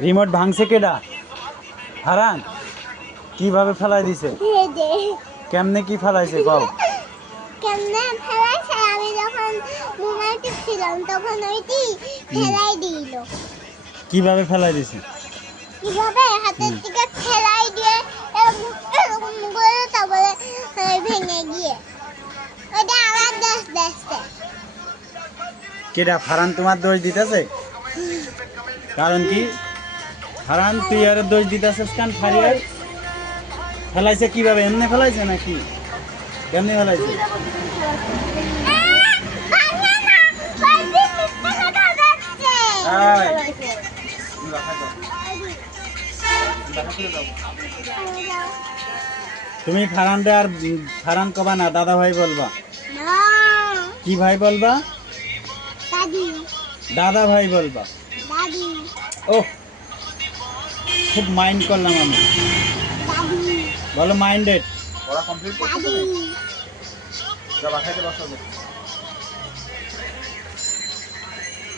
Remote ভাঙছে কেডা? হারান কিভাবে ফেলাই দিছে? কেমনে কি ফেলাইছে কও? কেমনে ফেলাইছে? আমি যখন মোবাইল টিপছিলাম তখন ওইটি ফেলাই দিল। কিভাবে ফেলাই দিছে? কিভাবে হাতের থেকে ফেলাই দিয়ে এরকম এরকম করে তারপরে ভেঙে গিয়ে ওইটা আবার দেখছে। কেডা? ফারান তোমার দোষ দিতেছে? কারণ কি? হারান তুই আর দোষ দিতেছিস কেন? ফারিয়ার ফেলাইছে কিভাবে? এমনি ফেলাইছে নাকি? কেমনে ফেলাইছে? তুমি ফারানটা আর ফারান কবা না, দাদা ভাই বলবা। কি ভাই বলবা? দাদা ভাই বলবা। ও খুব মাইন্ড করলাম আমি। বলো মাইন্ডেড।